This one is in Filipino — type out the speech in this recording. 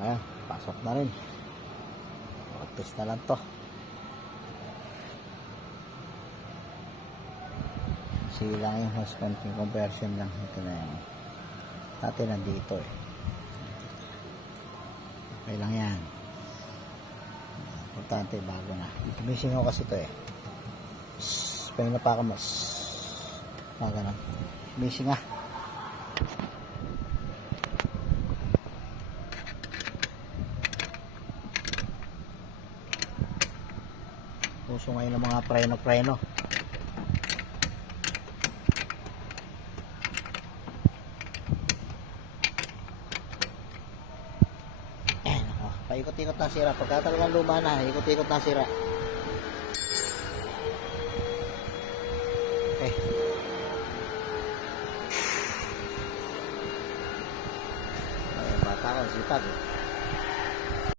Ayan, pasok na rin. Test na lang to. Sila yung hose conversion lang. Ito na yan. Dati nandito eh. Okay lang yan. Importante bago na. Ipimising ako kasi ito eh. Pahina pa ako mas. Mga ganun. Ipimising ah. Puso ngayon ng mga preno. Paikot-ikot na sira. Pagka talagang luma na, ikot-ikot na sira. Okay. Ay, bata ko, sipag.